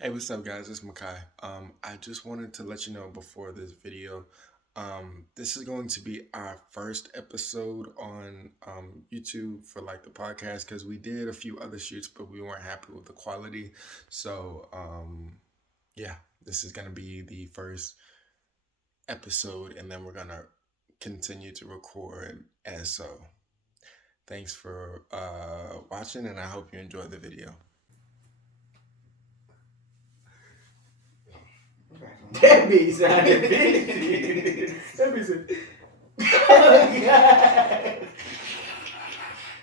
Hey, what's up, guys? It's Makai. I just wanted to let you know before this video, this is going to be our first episode on YouTube for like the podcast because we did a few other shoots, but we weren't happy with the quality. So, yeah, this is going to be the first episode, and then we're going to continue to record as so. Thanks for watching, and I hope you enjoy the video. That be sounded bitchy. That be said,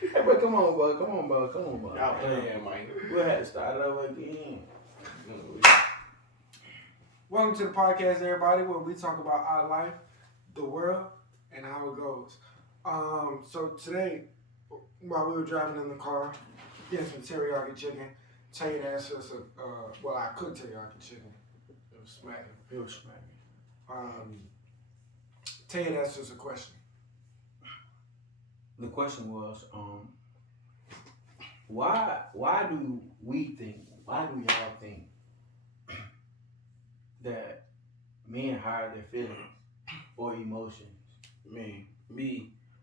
Hey, bro, come on, bro. Y'all playing, Mike. We'll have to start it over again. Welcome to the podcast, everybody, where we talk about our life, the world, and how it goes. So today, while we were driving in the car, getting some teriyaki chicken, Tay asked us, I cooked teriyaki chicken. It was smacking. Tay asked us a question. The question was, why do y'all think that men hide their feelings or emotions? Me,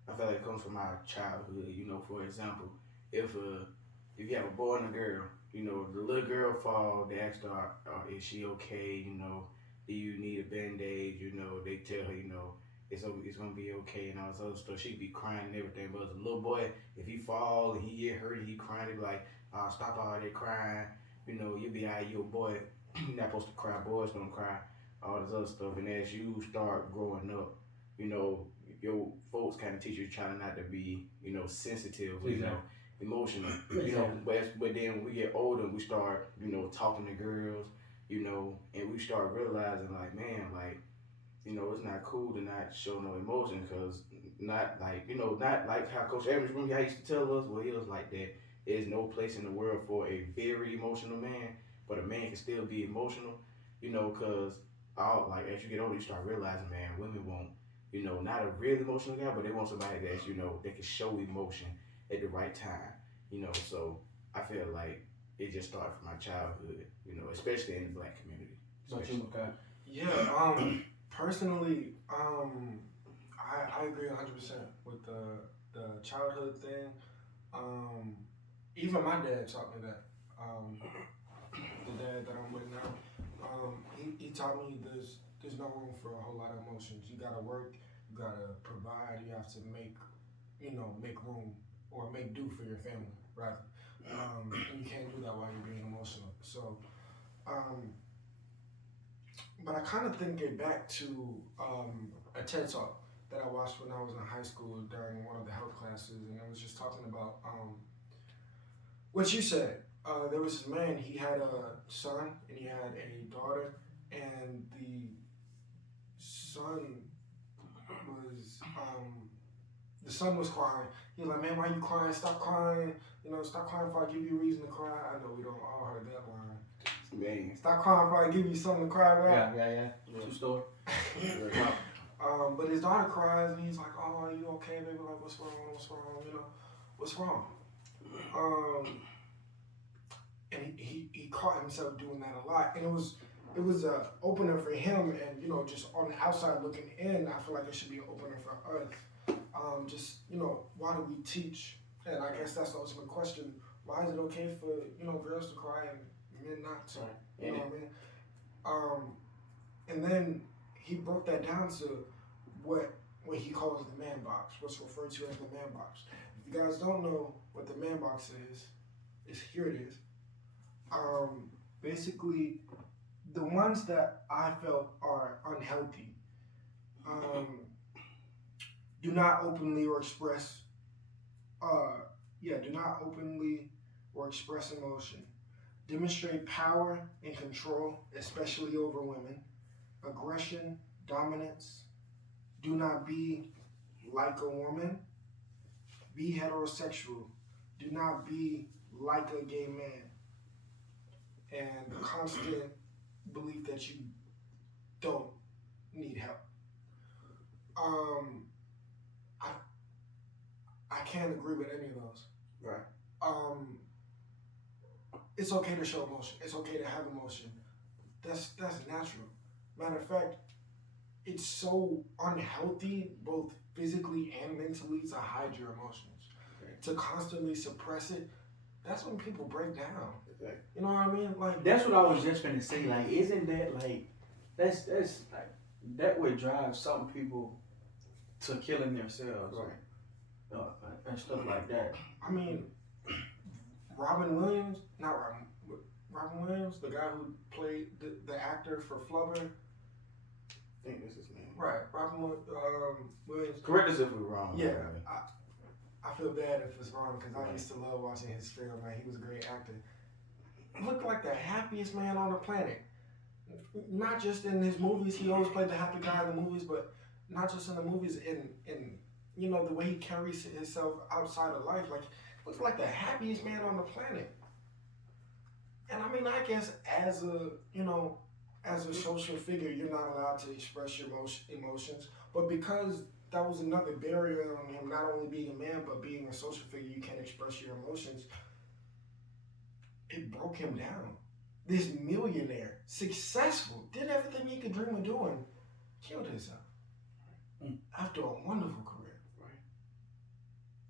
I feel like it comes from my childhood. You know, for example, if you have a boy and a girl, you know, the little girl fall, they ask her, is she okay? You know, do you need a band-aid? You know, they tell her, you know, it's gonna be okay and all this other stuff. She'd be crying and everything. But as a little boy, if he fall and he get hurt and he crying, they be like, stop all that crying. You know, you'll be out, your boy. You're not supposed to cry. Boys don't cry. All this other stuff. And as you start growing up, you know, your folks kind of teach you trying not to be, you know, sensitive, you know, emotional. You know, but then when we get older, we start, you know, talking to girls, you know, and we start realizing like, man, like, you know, it's not cool to not show no emotion because not like how Coach Evans, remember how he used to tell us, well, he was like that. There's no place in the world for a very emotional man, but a man can still be emotional, you know, because as you get older, you start realizing, man, women want, you know, not a real emotional guy, but they want somebody that's, you know, that can show emotion at the right time, you know. So I feel like it just started from my childhood, you know, especially in the black community. What you, Makai? Yeah, personally, I agree 100% with the childhood thing. Even my dad taught me that. The dad that I'm with now, he taught me there's no room for a whole lot of emotions. You gotta work, you gotta provide, you have to make room or make do for your family, rather. And you can't do that while you're being emotional. So, but I kind of think it back to a TED Talk that I watched when I was in high school during one of the health classes, and it was just talking about what you said. There was this man, he had a son and he had a daughter, and the son was crying. He was like, man, why you crying? Stop crying. You know, stop crying if I give you a reason to cry. I know we don't all heard that line. Man. Stop crying if I give you something to cry about. Yeah. True story. But his daughter cries and he's like, oh, are you okay, baby? Like, what's wrong? You know, what's wrong? And he caught himself doing that a lot. And it was a opener for him, and, you know, just on the outside looking in, I feel like it should be an opener for us. Just, you know, why do we teach? And I guess that's the ultimate question. Why is it okay for, you know, girls to cry and men not to? You know what I mean? And then he broke that down to what he calls the man box, what's referred to as the man box. If you guys don't know what the man box is here it is. Basically, the ones that I felt are unhealthy do not openly or express emotion, demonstrate power and control, especially over women, aggression, dominance, do not be like a woman, be heterosexual, do not be like a gay man, and the constant belief that you don't need help. I can't agree with any of those. Right. it's okay to show emotion. It's okay to have emotion. That's natural. Matter of fact, it's so unhealthy, both physically and mentally, to hide your emotions, to constantly suppress it. That's when people break down. Exactly. You know what I mean? Like That's what I was just gonna say. Like, isn't that like that's like that would drive some people to killing themselves, and stuff like that. I mean, Robin Williams, not Robin, Robin Williams, the guy who played the actor for Flubber. I think this is his name. Right, Robin Williams. Correct us if we're wrong. Yeah, I feel bad if it's wrong because I used to love watching his film, man. He was a great actor. Looked like the happiest man on the planet. Not just in his movies, he always played the happy guy in the movies, but not just in the movies, in you know, the way he carries himself outside of life. Like, looks like the happiest man on the planet. And I mean, I guess as a, you know, as a social figure, you're not allowed to express your emotions, but because that was another barrier on him, not only being a man, but being a social figure, you can't express your emotions. It broke him down. This millionaire, successful, did everything he could dream of doing, killed himself after a wonderful career. Right.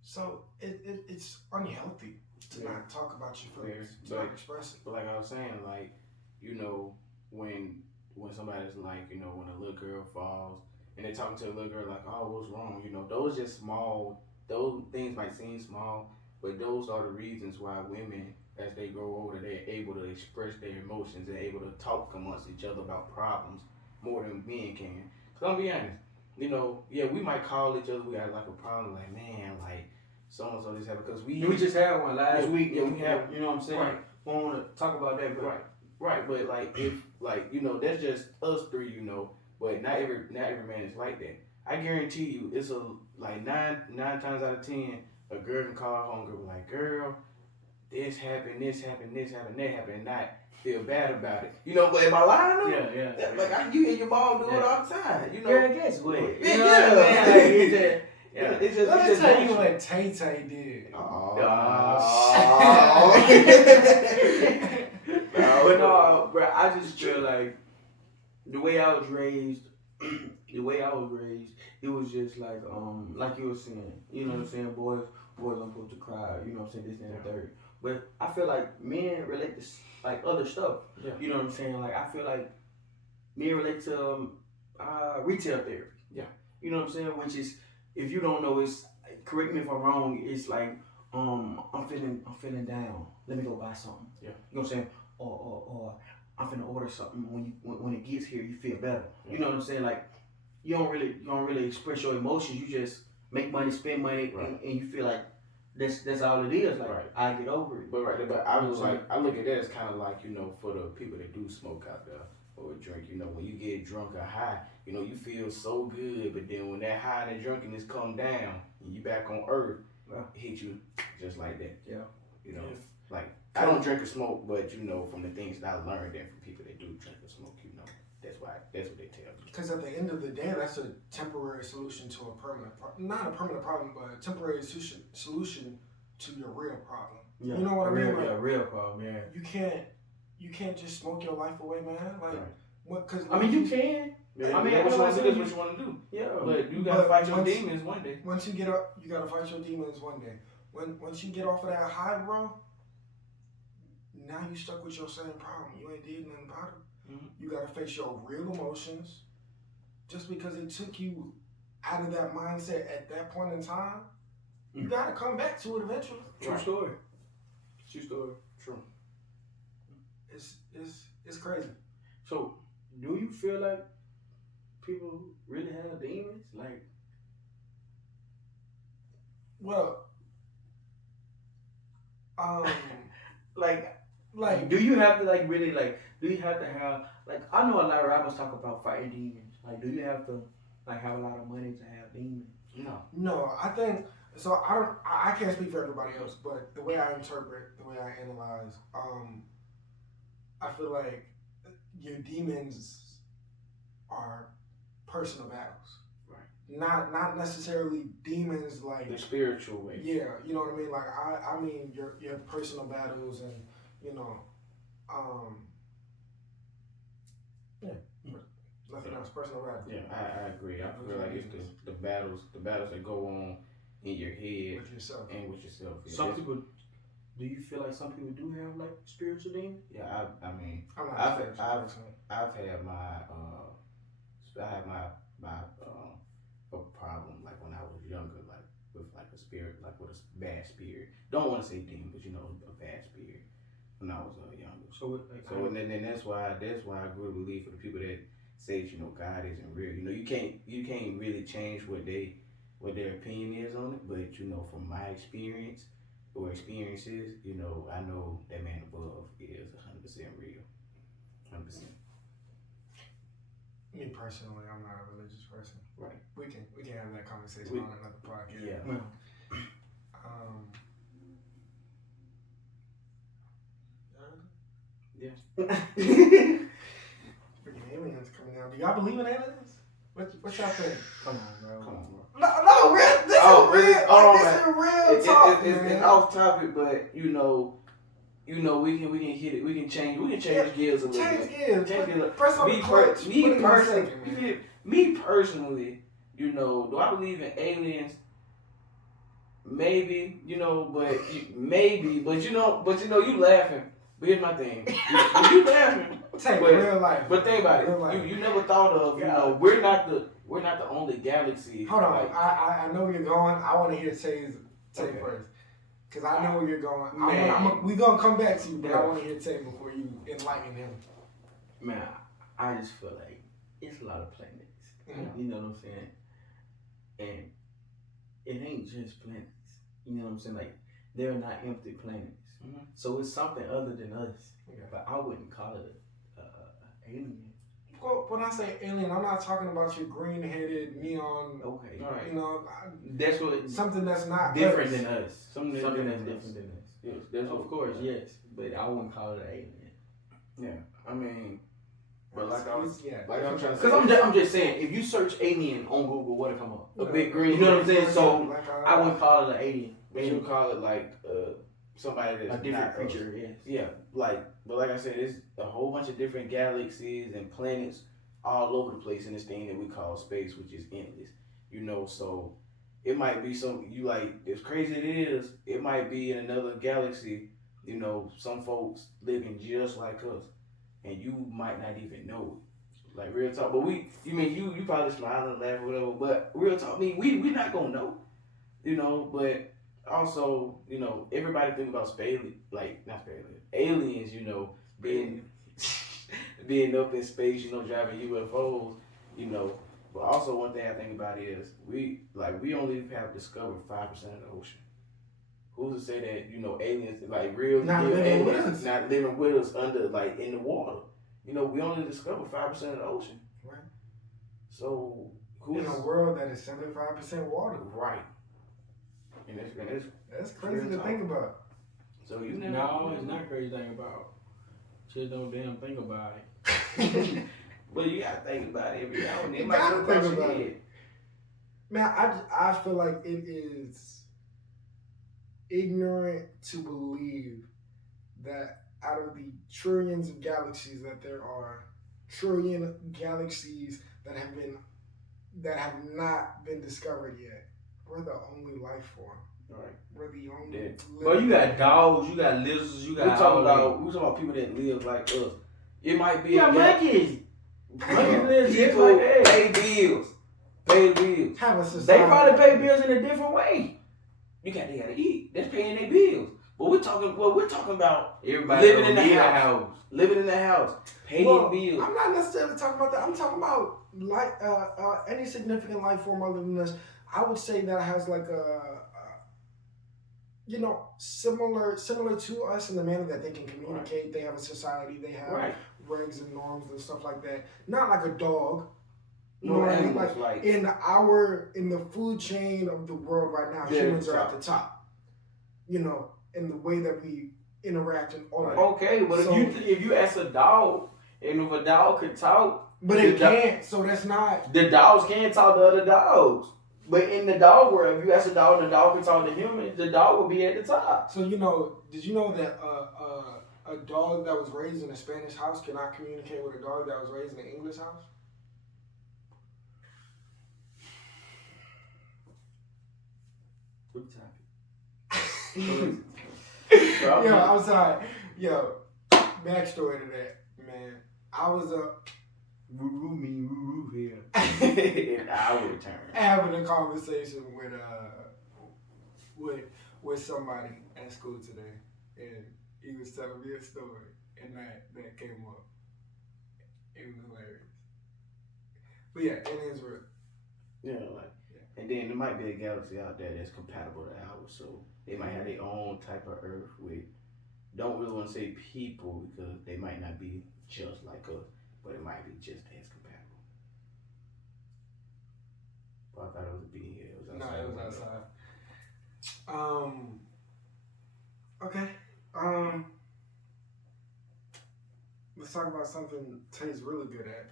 So it's unhealthy to not talk about your feelings, to not express it. But like I was saying, like, you know, when somebody's like, you know, when a little girl falls and they're talking to a little girl like, oh, what's wrong? You know, those just small, those things might seem small, but those are the reasons why women, as they grow older, they're able to express their emotions and able to talk amongst each other about problems more than men can. Because I'll be honest, you know, yeah, we might call each other, we got like a problem, like, man, like, so-and-so this happened, because We just had one last week. Yeah, we have, you know what I'm saying? right. We don't want to talk about that, but Right, but like if like, you know, that's just us three, you know, but not every man is like that. I guarantee you, it's a like nine times out of 10, a girl can call her homegirl like, girl, this happened, that happened, and not feel bad about it. You know, but am I lying though? yeah. Like you hear your mom do it all the time. You know, Yeah, guess what? You Yeah, know yeah. what I mean? Like, it's just, yeah. it's just. Let it's me just tell you bullshit. what Tay-Tay did. But no, bro, I just feel like the way I was raised, it was just like you were saying, you know what I'm saying, boys aren't supposed to cry, you know what I'm saying, this and that, third. But I feel like men relate to like other stuff, you know what I'm saying. Like I feel like men relate to retail therapy, you know what I'm saying, which is, if you don't know, it's, correct me if I'm wrong, it's like I'm feeling down. Let me go buy something. Yeah. You know what I'm saying? Or I'm finna order something. When it gets here, you feel better. You know what I'm saying? Like you don't really express your emotions. You just make money, spend money, and you feel like that's all it is. Like I get over it. But I was like, I look at that as kind of like, you know, for the people that do smoke out there or drink. You know, when you get drunk or high, you know, you feel so good, but then when that high and drunkenness come down, and you back on earth, it hit you just like that. Yeah. You know, like I don't drink or smoke, but you know, from the things that I learned and from people that do drink or smoke, you know, that's what they tell me. Because at the end of the day, that's a temporary solution to a permanent problem. Not a permanent problem, but a temporary solution to your real problem. Yeah. You know what I mean? Like, real problem. Yeah. You can't just smoke your life away, man. Like, what? Because I mean, you can. Yeah, I mean, what you want to do is you- what you want to do. Yeah. But you gotta fight your once- demons one day. once you get up, you gotta fight your demons one day. Once you get off of that high, bro, now you stuck with your same problem. You ain't did nothing about it. Mhm. You gotta face your real emotions. Just because it took you out of that mindset at that point in time, you gotta come back to it eventually. True story. True story. True. It's crazy. So, do you feel like people really have demons? Like, Well, like, do you have to like really like? Do you have to have like? I know a lot of rappers talk about fighting demons. Like, do you have to like have a lot of money to have demons? No, I think so. I can't speak for everybody else, but the way I interpret, the way I analyze, I feel like your demons are personal battles. Not necessarily demons like The spiritual way. yeah, you know what I mean. Like I mean your personal battles and you know, yeah, nothing else. Personal rap. Yeah, I agree. I feel like it's the battles that go on in your head With yourself. and with yourself. Yeah, Some people, do you feel like some people do have like spiritual demons? Yeah, I mean, I'm not I've a person. had my a problem like when I was younger, like with like a spirit, like with a bad spirit. Don't want to say demon, but you know, a bad spirit when I was younger. So And then that's why I grew to believe for the people that say you know God isn't real. You know, you can't really change what their opinion is on it, but you know, from my experience or experiences, you know, I know that man above is 100% real, 100%. Me personally, I'm not a religious person. Right. We can have that conversation on another podcast. Yeah. Freaking aliens coming out. Do y'all believe in aliens? What y'all think? come on, bro. No, real. This is real talk, man. It's off topic, but you know, we can hit it. We can change gears a little bit. Change gears. Press on the clutch. Me personally, you know, do I believe in aliens? Maybe, you know, but you know, you laughing. But here's my thing, you laughing. Real life. But think about it. You never thought of, you know, we're not the only galaxy. Hold on, like, I know where you're going. I want to hear Tay's take first, cause I know where you're going. We gonna come back to you, but I want to hear Tay before you enlighten him. Man, I just feel like it's a lot of planets. Mm-hmm. You know what I'm saying? And it ain't just planets. You know what I'm saying? Like, they're not empty planets. Mm-hmm. So it's something other than us. Okay. But I wouldn't call it an alien. Well, when I say alien, I'm not talking about your green-headed neon. Okay. All right. You know, That's what something that's not different us. than us. Something That's different different than us. Yes, that's Of course, yes. But I wouldn't call it an alien. Yeah, I mean, but like I was trying to say, Because I'm just saying, if you search alien on Google, what'll come up? a big green. You know what I'm saying? So Like, I wouldn't call it an alien. But you call it like somebody that's A different not creature, yes. Yeah, but like I said, it's a whole bunch of different galaxies and planets all over the place in this thing that we call space, which is endless. You know, so it might be as crazy it is, it might be in another galaxy, you know, some folks living just like us, and you might not even know it. Like, real talk. But you probably smile and laugh or whatever, but real talk, we not gonna know, you know. But also, you know, everybody think about aliens, you know, being up in space, you know, driving UFOs, you know. But also one thing I think about is we only have discovered 5% of the ocean. Who's to say that, you know, aliens, like real aliens, not living with us under, like, in the water? You know, we only discovered 5% of the ocean. Right. So in a world that is 75% water. Right. And That's crazy to think about. So you never. No, it's not crazy to think about. Just don't damn think about it. But you gotta think about it every now and then. You gotta think about it. Man, I feel like it is ignorant to believe that out of the trillions of galaxies that there are, trillion galaxies that have not been discovered yet, we're the only life form. Right. We're the only. Bro, you got dogs, you got lizards, you got. We're talking about people that live like us. It might be. Yeah, monkeys. People pay bills. Have a society. They probably pay bills in a different way. They gotta eat. That's paying their bills. But we're talking about Everybody living in the house. Living in the house, paying bills. I'm not necessarily talking about that. I'm talking about like any significant life form other than us. I would say that has like similar to us in the manner that they can communicate. Right. They have a society. They have regs and norms and stuff like that. Not like a dog. You know what I mean? Like in the food chain of the world right now, humans are at the top. You know, in the way that we interact and all that. Okay, but if you ask a dog, and if a dog could talk, but it can't, so that's not. The dogs can't talk to other dogs. But in the dog world, if you ask a dog and the dog can talk to humans, the dog will be at the top. So did you know that a a dog that was raised in a Spanish house cannot communicate with a dog that was raised in an English house? Good topic. Yo, I'm sorry. Yo, backstory to that, man. I was Woo here. I will return. having a conversation with somebody at school today, and he was telling me a story, and that came up. It was hilarious. But yeah, it is real. Yeah, like, and then there might be a galaxy out there that's compatible to ours, so they might have their own type of Earth with. Don't really want to say people because they might not be just like us, but it might be just as compatible. But I thought it was a being here. It was outside. No, it was outside. Okay. Let's talk about something Tay's really good at.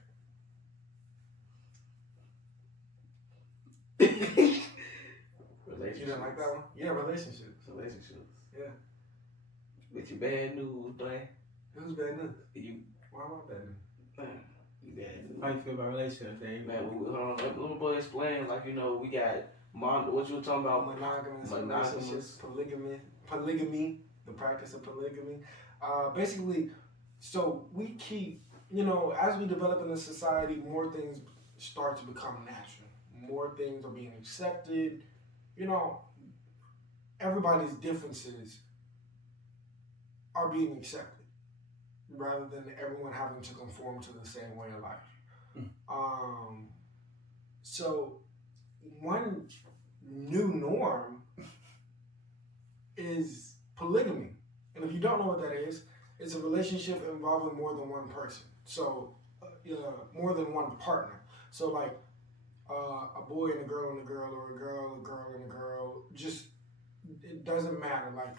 Relationships. You didn't like that one? Yeah, relationships. Relationships. Yeah. With your bad news, boy. It was bad news. You, Why am I bad news? you bad news. How you feel about relationships, Dave? Man, let little boy explain, like, we got what you were talking about? Monogamous Monogamous. relationships, polygamy, the practice of polygamy. Basically, so we keep, as we develop in a society, more things start to become natural. More things are being accepted. Everybody's differences are being accepted rather than everyone having to conform to the same way of life. So one new norm is polygamy. And if you don't know what that is, it's a relationship involving more than one person. So more than one partner. So like a boy and a girl, or a girl and a girl, just, it doesn't matter. Like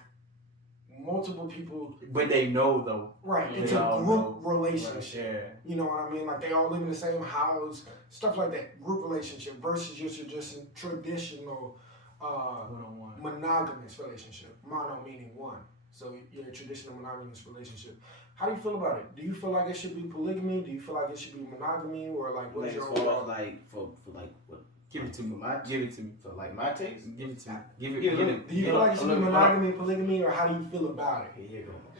multiple people. But they know though. Right. It's They a all group know. relationship. Right, yeah. You know what I mean? Like they all live in the same house, stuff like that. Group relationship versus your traditional One-on-one. monogamous relationship. Mono meaning one. So your traditional monogamous relationship. How do you feel about it? Do you feel like it should be polygamy? Do you feel like it should be monogamy? Or like what's Like, your as far overall? as, like, for like, what? Give it to me. For my, Give it to me. for like my taste? Give it to me. Give it. Do you feel like it should be monogamy, polygamy, or how do you feel about it? Here you go, my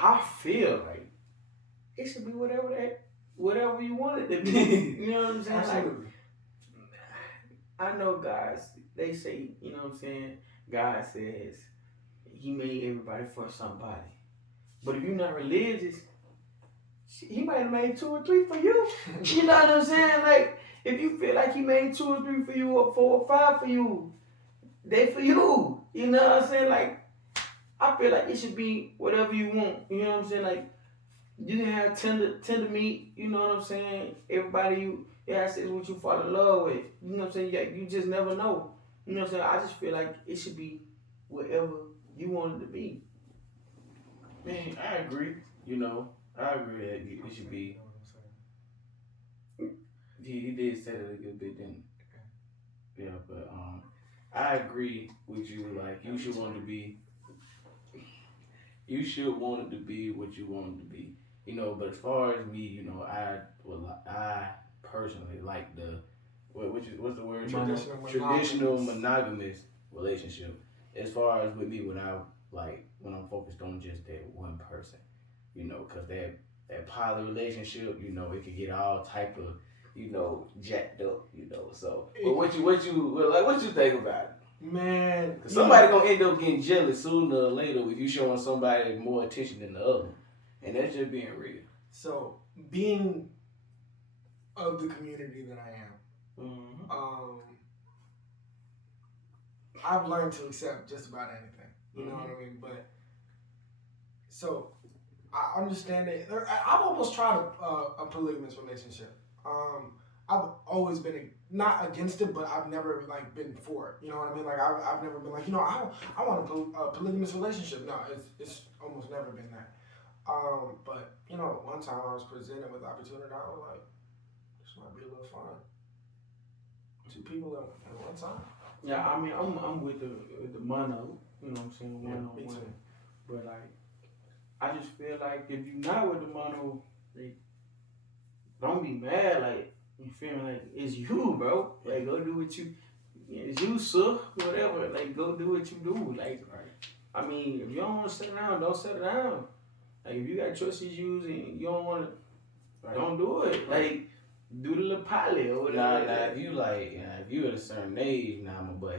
bad. I feel like it should be whatever you want it to be. You know what I'm saying? Absolutely. Like, I know guys, they say, you know what I'm saying? God says he made everybody for somebody. But if you're not religious, he might have made 2 or 3 for you. You know what I'm saying? Like, if you feel like he made 2 or 3 for you, or 4 or 5 for you, they for you. You know what I'm saying? Like, I feel like it should be whatever you want. You know what I'm saying? Like, you can have tender meat. You know what I'm saying? Everybody you have sex with, you fall in love with. You know what I'm saying? You just never know. You know what I'm saying? I just feel like it should be whatever you want it to be. Man, I agree. I agree that it should be. He did say that a good bit, didn't he? Yeah, but I agree with you. Like, you should want it to be. You should want it to be what you want it to be. But as far as me, I personally like what's the word? Traditional monogamous relationship. As far as with me, when I'm focused on just that one person, because that poly relationship, it could get all type of, jacked up, So, but what you think about it? Man, Cause somebody gonna end up getting jealous sooner or later if you showing somebody more attention than the other, and that's just being real. So being of the community that I am, I've learned to accept just about anything. You know what I mean? But so I understand it. I've almost tried a polygamous relationship. I've always been not against it, but I've never been for it. You know what I mean? Like I've never been like, I want a polygamous relationship. No, it's almost never been that. But one time I was presented with the opportunity. I was like, this might be a little fun. 2 people at one time. Yeah, I mean, I'm with the mono. You know what I'm saying? Yeah, One on me one. too. But like, I just feel like if you not with the mono, like, don't be mad. Like, you feel me? Like, it's you, bro. Like, go do what you. It's you, sir. Whatever. Like, go do what you do. Like, I mean, if you don't want to settle down, don't settle down. Like, if you got trust issues and you don't want to, don't do it. Like, do the little poly or whatever. Nah, if you if you at a certain age, but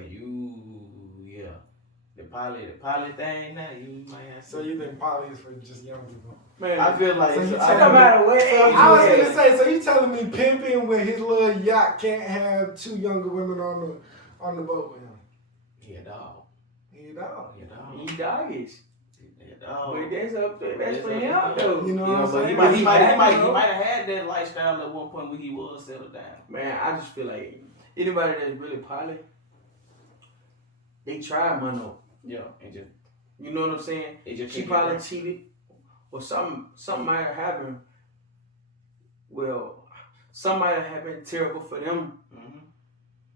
the poly thing, now you might have. So you think poly is for just young people? Man, I feel like So you it don't matter what age I was you gonna at. say, so you telling me pimping with his little yacht can't have 2 younger women on the boat with him? He a dog. He a dog. He a dog. He doggish. He a dog. But that's up there. That's That's for up him, to him. though. You know what I'm But saying? he might have had that lifestyle at one point when he was settled down. Man, I just feel like anybody that's really poly, they try mono. Yeah, and just You know what I'm saying? it just She take probably it cheated, or something might have happened. Well, something might have happened terrible for them. Mm-hmm.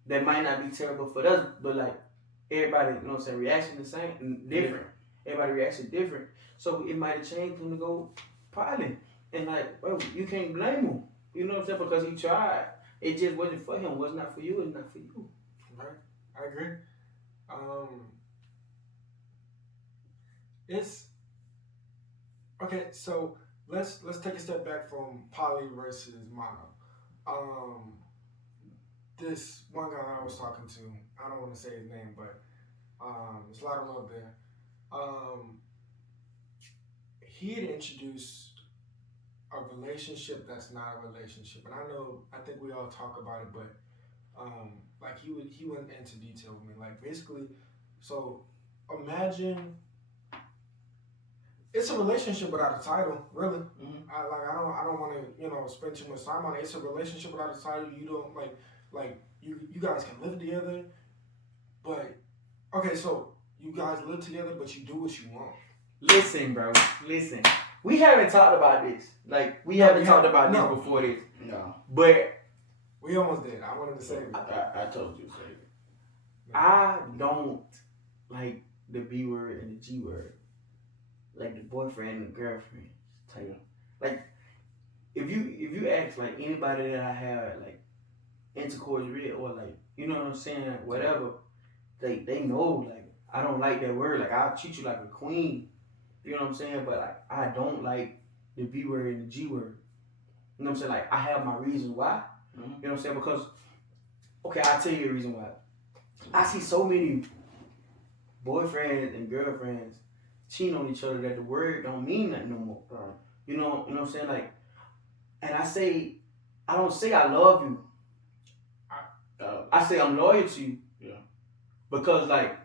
That might not be terrible for us, but like everybody, you know what I'm saying, reaction the same, different. Everybody reaction different, so it might have changed him to go poly. And like, bro, you can't blame him. You know what I'm saying? Because he tried. It just wasn't for him. It was not for you. It's not for you. Right. I agree. It's okay. So let's take a step back from poly versus mono. This one guy that I was talking to, I don't want to say his name, but there's a lot of love there. He had introduced a relationship that's not a relationship, and I think we all talk about it, but like he went into detail with me, like basically, so imagine it's a relationship without a title, really. Mm-hmm. I don't want to spend too much time on it. It's a relationship without a title. You don't like you guys can live together, but okay, so you guys live together, but you do what you want. Listen, bro. Listen. We haven't talked about this. Like, we haven't talked about this before this. No. But we almost did. I wanted to say it. I told you to say it. I don't like the B word and the G word. Like the boyfriend and the girlfriend type. Like, if you ask like anybody that I have like intercourse with, or like, you know what I'm saying, whatever, they know like I don't like that word. Like, I'll treat you like a queen. You know what I'm saying? But like, I don't like the B word and the G word. You know what I'm saying? Like, I have my reasons why. Mm-hmm. You know what I'm saying? Because, okay, I'll tell you the reason why. I see so many boyfriends and girlfriends cheating on each other that the word don't mean nothing no more. Right. You know what I'm saying? Like, and I don't say I love you. I say I'm loyal to you. Yeah. Because like,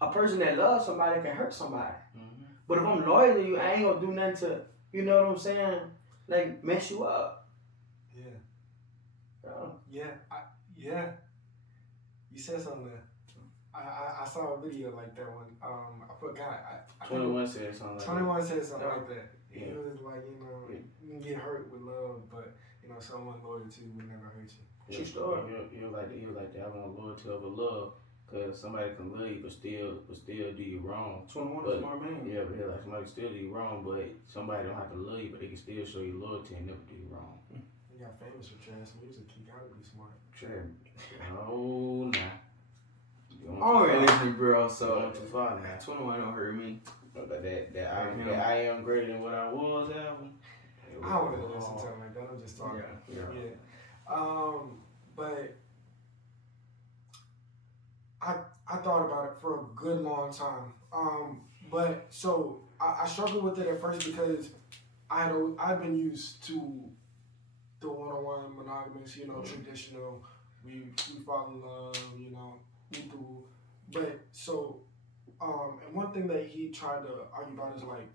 a person that loves somebody can hurt somebody. Mm-hmm. But if I'm loyal to you, I ain't gonna do nothing to, you know what I'm saying? Like, mess you up. Yeah. Yeah. Yeah. You said something there. I saw a video like that one. I forgot. 21 said something like 21 said something like that. Yeah. He was like, you can get hurt with love, but someone loyal to you would never hurt you. that. True story. He was like that. I want loyalty over love. Cause somebody can love you, but still do you wrong. 21 is smart man. Yeah, but like somebody still do you wrong, but somebody don't have to love you, but they can still show you loyalty and never do you wrong. You got famous for trash music. You gotta be smart. Sure. Oh, nah. I don't really listen to bro, so Going too far now. 21 don't hurt me. But that I am greater than what I was album. I wouldn't listen to him like that. I'm just talking. Yeah. But I thought about it for a good long time. But so I struggled with it at first because I've been used to the one-on-one monogamous, traditional. We fall in love, we do. But so, and one thing that he tried to argue about is like,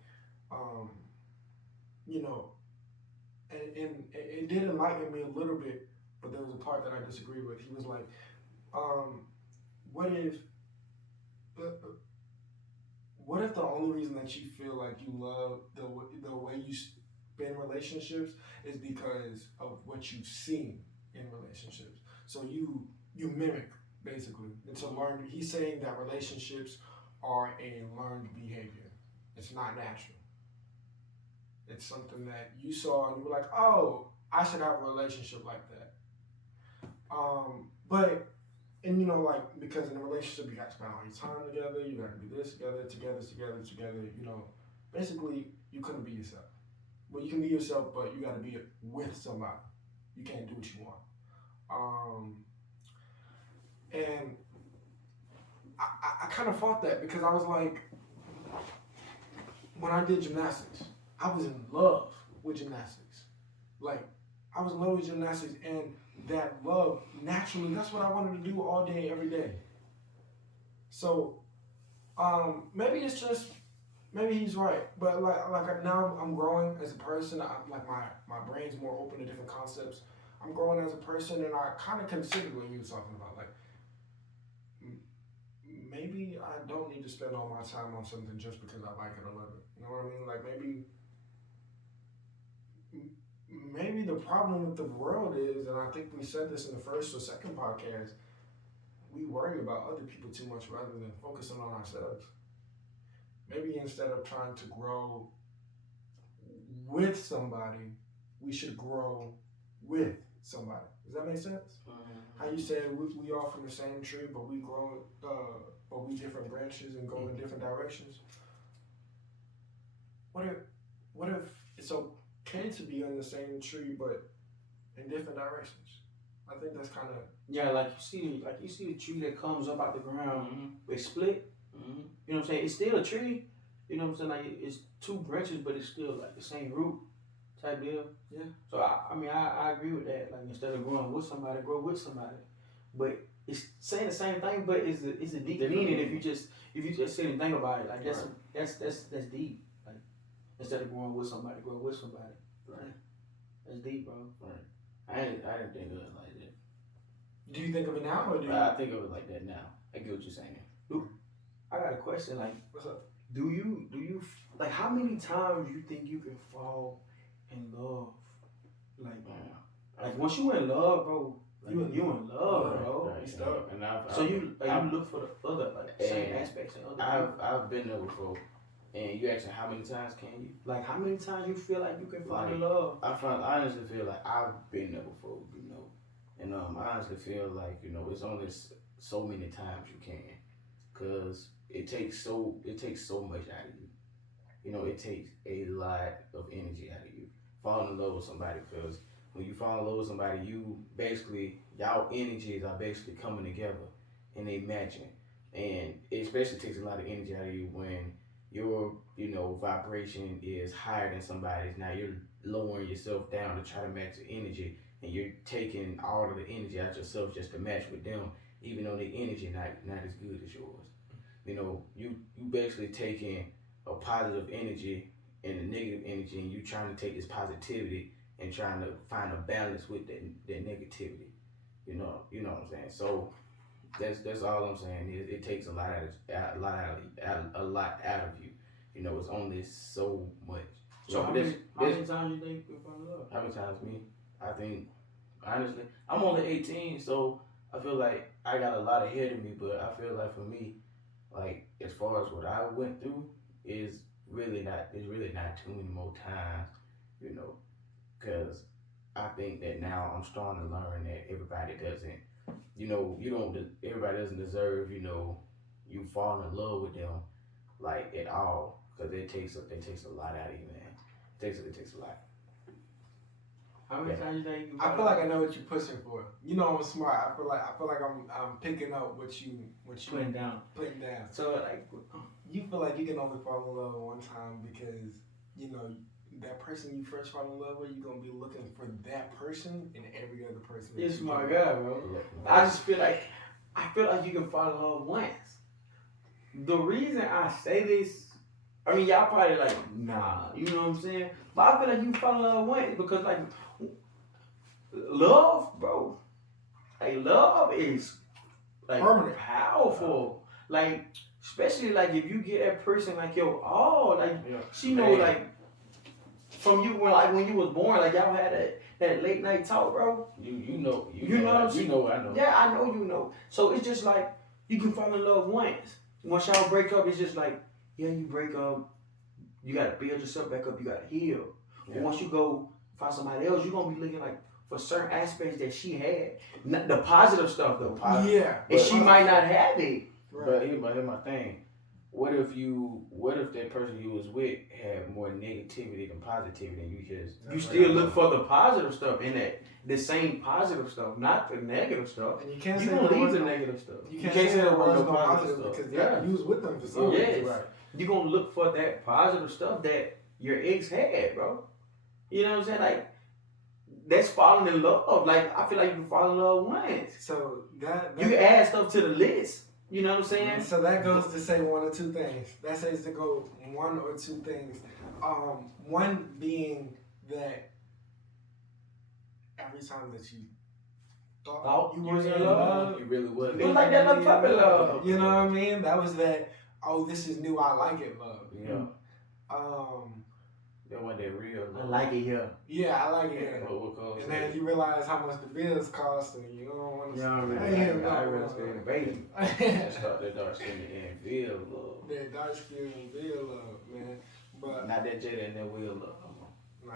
and it did enlighten me a little bit, but there was a part that I disagreed with. He was like, what if the only reason that you feel like you love the way you spend relationships is because of what you've seen in relationships? So you mimic basically, and to learn. He's saying that relationships are a learned behavior. It's not natural. It's something that you saw and you were like, oh, I should have a relationship like that. But and like because in a relationship you got to spend all your time together, you got to do this together. Basically you couldn't be yourself. Well, you can be yourself, but you got to be with somebody. You can't do what you want. And I kind of fought that because I was like, when I did gymnastics, I was in love with gymnastics. Like, I was in love with gymnastics, and that love, naturally, that's what I wanted to do all day, every day. So, maybe it's just, maybe he's right. But like now I'm growing as a person. I'm like my brain's more open to different concepts. I'm growing as a person, and I kind of considered what you were talking about. Like, maybe I don't need to spend all my time on something just because I like it or love it. You know what I mean? Like maybe the problem with the world is, and I think we said this in the first or second podcast, we worry about other people too much rather than focusing on ourselves. Maybe instead of trying to grow with somebody, we should grow with somebody. Does that make sense? How you said we all from the same tree, but we grow, but we different branches and go in different directions. What if it's okay to be on the same tree but in different directions? I think that's kind of like you see the tree that comes up out the ground, it split. You know what I'm saying? It's still a tree. You know what I'm saying? Like it's two branches, but it's still like the same root type deal. Yeah. So I agree with that. Like instead of growing with somebody, grow with somebody. But it's saying the same thing, but it's a deep meaning if you just sit and think about it. Like that's deep. Like instead of growing with somebody, grow with somebody. Right. That's deep, bro. Right. I didn't think of it like that. Do you think of it now, or do you? I think of it like that now. I get what you're saying. I got a question. Like, What's up? do you like how many times you think you can fall in love? Like once you in love, bro, like you in love, bro. Right, You stuck. And you look for the other same aspects in other people. I've been there before. And you asking how many times can you? Like how many times you feel like you can fall in love? I honestly feel like I've been there before, and I honestly feel like it's only so many times you can, cause it takes so much out of you. It takes a lot of energy out of you. Falling in love with somebody, cause when you fall in love with somebody, y'all energies are basically coming together and they matching, and it especially takes a lot of energy out of you when your vibration is higher than somebody's. Now you're lowering yourself down to try to match the energy, and you're taking all of the energy out yourself just to match with them, even though the energy not as good as yours. You basically taking a positive energy and a negative energy, and you trying to take this positivity and trying to find a balance with that negativity. You know what I'm saying? So that's all I'm saying. It takes a lot out of you. It's only so much. So how many times you think you fall in love? How many times me? I think honestly, I'm only 18, so I feel like I got a lot ahead of me. But I feel like for me, like as far as what I went through, is really not too many more times, because I think that now I'm starting to learn that everybody doesn't. Everybody doesn't deserve, you falling in love with them, like at all, because it takes a lot out of you, man. It takes a lot. How many times you think you? I feel like I know what you're pushing for. I'm smart. I feel like I'm picking up what you putting down. So like, you feel like you can only fall in love one time because that person you first fall in love with, you're gonna be looking for that person and every other person. You're a smart guy, bro. I just feel like you can fall in love once. The reason I say this, I mean y'all probably like, nah, you know what I'm saying? But I feel like you fall in love once because like love, bro. Like love is like permanent, powerful. Like especially like if you get that person like yo all she know like from you when you was born, like y'all had that late night talk, bro. You know what I'm saying? I know. Yeah, I know you know. So it's just like you can fall in love once, Once y'all break up, it's just like, yeah, you break up, you gotta build yourself back up, you gotta heal. Yeah. But once you go find somebody else, you're gonna be looking like for certain aspects that she had. Not the positive stuff though. Yeah. And she might not have it. But here's my thing. What if that person you was with had more negativity than positivity and you just You still look for the positive stuff in that. The same positive stuff, not the negative stuff. And you can't You say gonna there leave was the no- negative stuff. You can't say there was no positive stuff. because Yeah. you was with them for some Yes. reason. right. You're gonna look for that positive stuff that your ex had, bro. You know what I'm saying? Like, that's falling in love. Like, I feel like you can fall in love once. So that You can add stuff to the list. You know what I'm saying? So that goes to say one or two things. That says to go one or two things. One being that every time that you thought you was in love, You really was. It was like that little puppy love. you know what I mean? That was that. Oh, this is new. I like it, love. Yeah. That wasn't that real. I like it here. Yeah, I like it. What cause And then you realize how much the bills cost, and you don't want to. Yeah, I really spend a baby. that dark skin and feel love. That dark skin and bill love, man. But Not that Jada and that Will love. nah.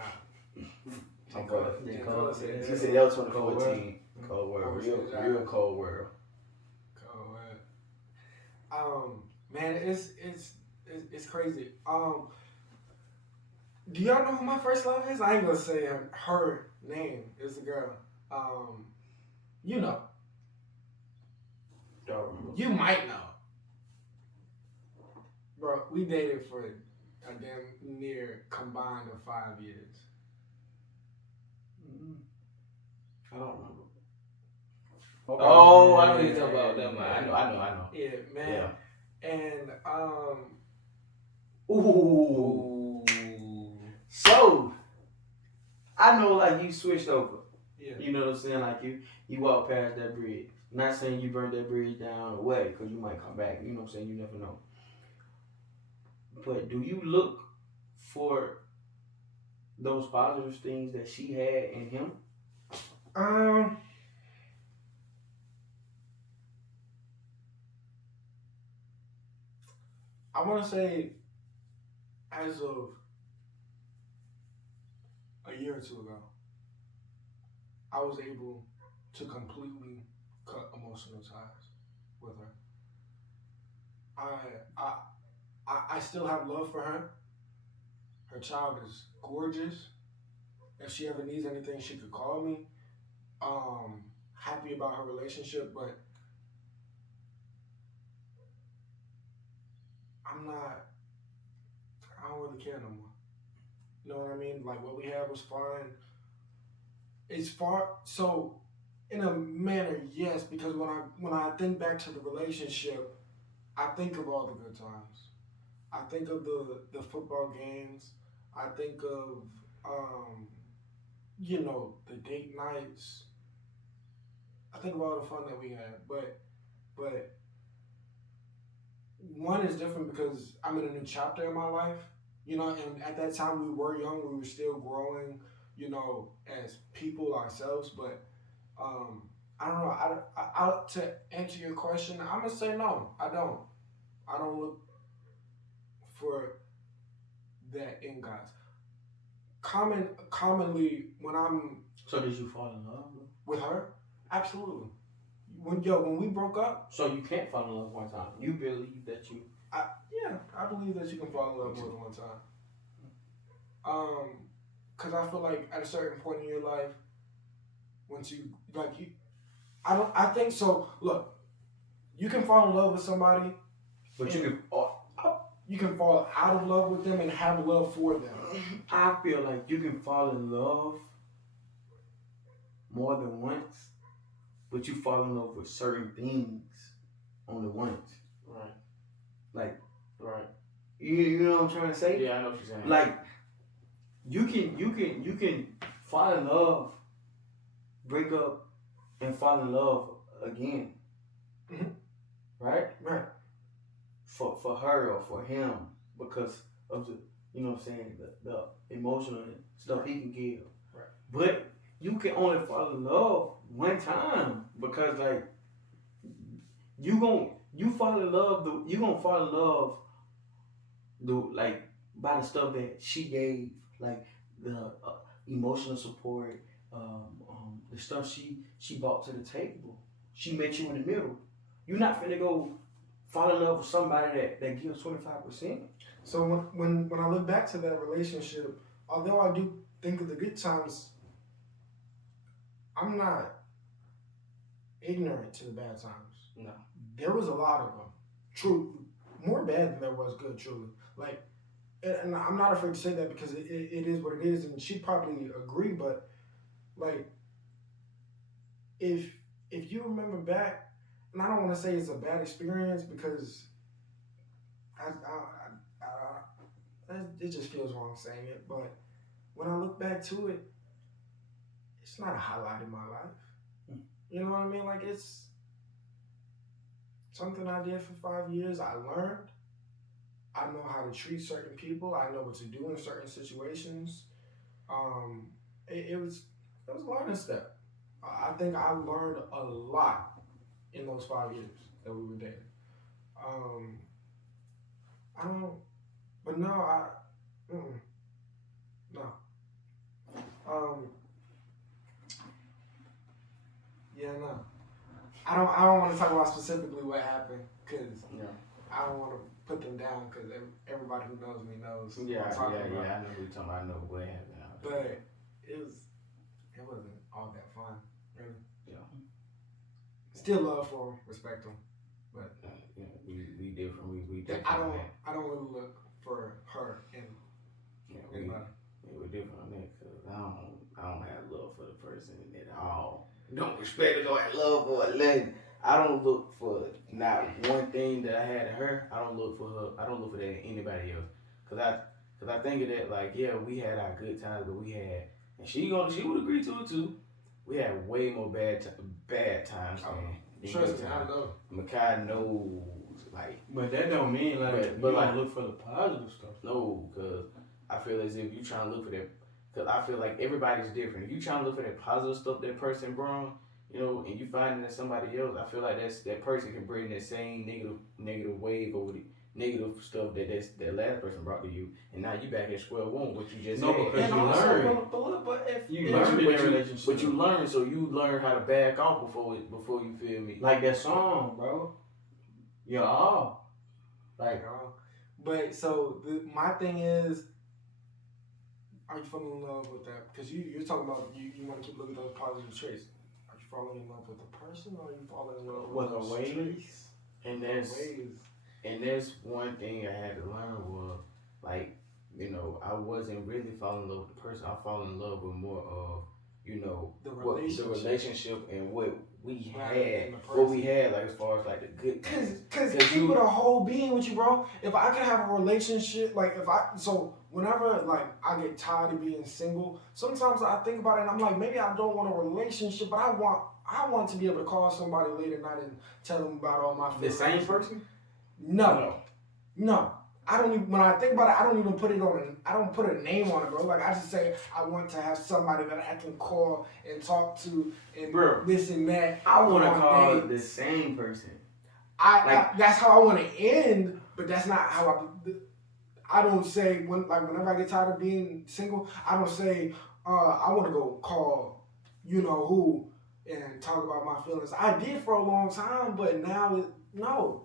I'm going J. Cole said She said that was 2014. Cold world. Real cold world. Cold world. Man, it's crazy. Do y'all know who my first love is? I ain't gonna say her name. It's a girl. You know. Don't remember. You might know. Bro, we dated for a damn near combined of 5 years. I don't remember. Oh, I know what you're talking about. Never mind. I know. Yeah, man. Yeah. And Ooh. So, I know like you switched over. yeah. You know what I'm saying? Like you walk past that bridge. Not saying you burnt that bridge down away because you might come back. You know what I'm saying? You never know. But do you look for those positive things that she had in him? I want to say, as of a year or two ago, I was able to completely cut emotional ties with her. I still have love for her. Her child is gorgeous. If she ever needs anything, she could call me. Happy about her relationship, but I don't really care no more. You know what I mean? Like, what we had was fine. It's far, so in a manner, yes, because when I think back to the relationship, I think of all the good times. I think of the football games. I think of the date nights. I think of all the fun that we had. But one is different because I'm in a new chapter in my life, and at that time we were young, we were still growing, as people ourselves. But I don't know. I to answer your question, I'm gonna say no. I don't look for that in guys. Commonly when I'm So did you fall in love? with her, absolutely. When we broke up, So you can't fall in love one time. You believe that you. I believe that you can fall in love more than one time. Cause I feel like at a certain point in your life, once I think so. Look, you can fall in love with somebody, But you can fall out of love with them and have love for them. I feel like you can fall in love more than once, but you fall in love with certain things only once. Right. Like, Right. you know what I'm trying to say? Yeah, I know what you're saying. Like, you can fall in love, break up, and fall in love again. Mhm. Right? Right. For her or for him, because of the, you know what I'm saying, the emotional stuff he can give. Right. But you can only fall in love one time because like You fall in love. You gonna fall in love. Like by the stuff that she gave, like the emotional support, the stuff she brought to the table. She met you in the middle. You're not finna go fall in love with somebody that gives 25%. So when I look back to that relationship, although I do think of the good times, I'm not ignorant to the bad times. No. There was a lot of them. True, more bad than there was good, truly. Like, and I'm not afraid to say that because it is what it is, and she'd probably agree, but like, if you remember back, and I don't want to say it's a bad experience because it just feels wrong saying it, but when I look back to it, it's not a highlight in my life. You know what I mean? Like, it's something I did for 5 years. I learned. I know how to treat certain people. I know what to do in certain situations. It was a learning step. I think I learned a lot in those 5 years that we were dating. I don't, but no, no. Yeah, no. I don't want to talk about specifically what happened because I don't want to put them down because everybody who knows me knows. Yeah, what I'm talking I know about. what you're talking about. I know what happened. But it wasn't all that fun, really. Yeah. Still love for him, respect him, but we different. We different. I don't really look for her in anybody. We're different on that because I don't have love for the person at all. Don't respect it or have love for it. I don't look for not one thing that I had in her. I don't look for her. I don't look for that in anybody else. Cause I think of that like, yeah, we had our good times, but we had, and she would agree to it too. We had way more bad times than Trust good me, times. I know. Makai knows, like. But that don't mean like but you like, don't look for the positive stuff. No, cause I feel as if you trying to look for that. Cause I feel like everybody's different. If you trying to look for that positive stuff that person brought, and you find it in somebody else, I feel like that person can bring that same negative wave over the negative stuff that last person brought to you, and now you back at square one. What you just No, had. because And you also, learn. but if You learn in a relationship. But you learn, so you learn how to back off before you feel me. Like that song, bro. You're all. Like, but so my thing is, are you falling in love with that? Because you're talking about you want to keep looking at those positive traits. Are you falling in love with the person, or are you falling in love with those traits? And that's one thing I had to learn was, like, I wasn't really falling in love with the person. I fall in love with more of, the relationship and what we Rather had, like, as far as like the good things. Because keep it a whole being with you, bro. If I could have a relationship, like whenever like I get tired of being single, sometimes I think about it and I'm like, maybe I don't want a relationship, but I want to be able to call somebody late at night and tell them about all my feelings. the same person? No. I don't even, when I think about it, I don't even put it I don't put a name on it, bro. Like, I just say I want to have somebody that I can call and talk to and this and that. I want to call it the same person. That's how I want to end, but that's not how I don't say, whenever I get tired of being single, I don't say, I want to go call, who, and talk about my feelings. I did for a long time, but now, no.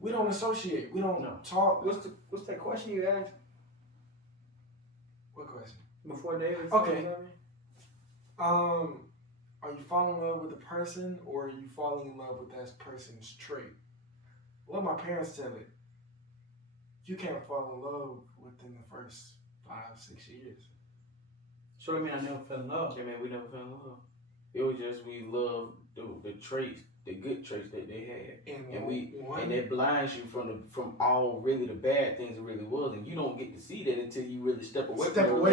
We don't associate. We don't talk. What's that question you asked? What question? Before David? Okay. Are you falling in love with the person, or are you falling in love with that person's trait? Let my parents tell it. You can't fall in love within the first 5-6 years. So I mean, I never fell in love. Yeah, man, we never fell in love. It was just we loved the traits, the good traits that they had, and that blinds you from all really the bad things it really was, and you don't get to see that until you really step away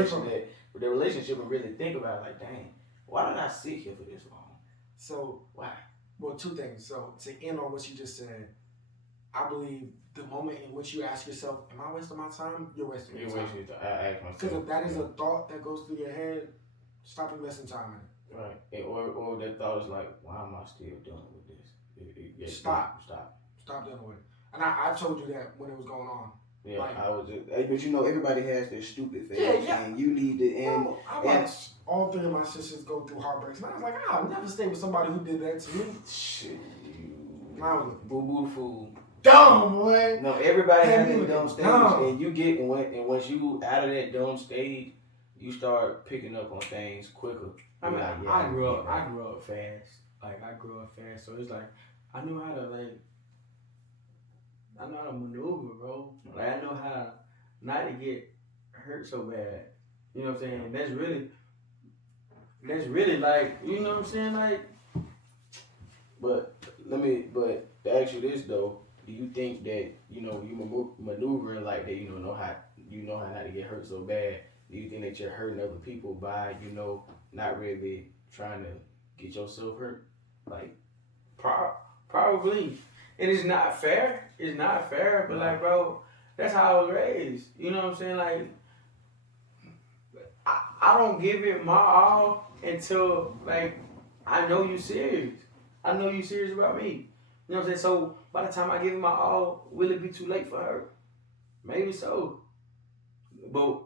from the relationship and really think about it. Like, dang, why did I sit here for this long? So why? Well, two things. So to end on what you just said, I believe the moment in which you ask yourself, "Am I wasting my time?" You're wasting your time. I ask myself. Because if that is a thought that goes through your head, stop investing time in it. Right. Or that thought is like, why am I still dealing with this? Stop. Stop dealing with it. And I told you that when it was going on. Yeah, Like, I was just, but you know, everybody has their stupid phase, yeah. and you need to end. Bro, I watched all 3 of my sisters go through heartbreaks, and I was like, I'll never stay with somebody who did that to me. Shit, And I was like, boo boo fool. dumb, boy. No, everybody Hey, has you that dumb stage, dumb. and you get and once you out of that dumb stage, you start picking up on things quicker. I mean, Like, yeah, I grew up fast. Like I grew up fast, so it's like I knew how to maneuver, bro. Like I know how not to get hurt so bad. You know what I'm saying? That's really like, you know what I'm saying? Like, But to ask you this though, do you think that you know you maneuvering like that, you know how not to get hurt so bad? Do you think that you're hurting other people by not really trying to get yourself hurt? Like, probably. And it's not fair. It's not fair, but like, bro, that's how I was raised. You know what I'm saying? Like, I don't give it my all until like I know you serious. I know you serious about me. You know what I'm saying? So by the time I give it my all, will it be too late for her? Maybe so. But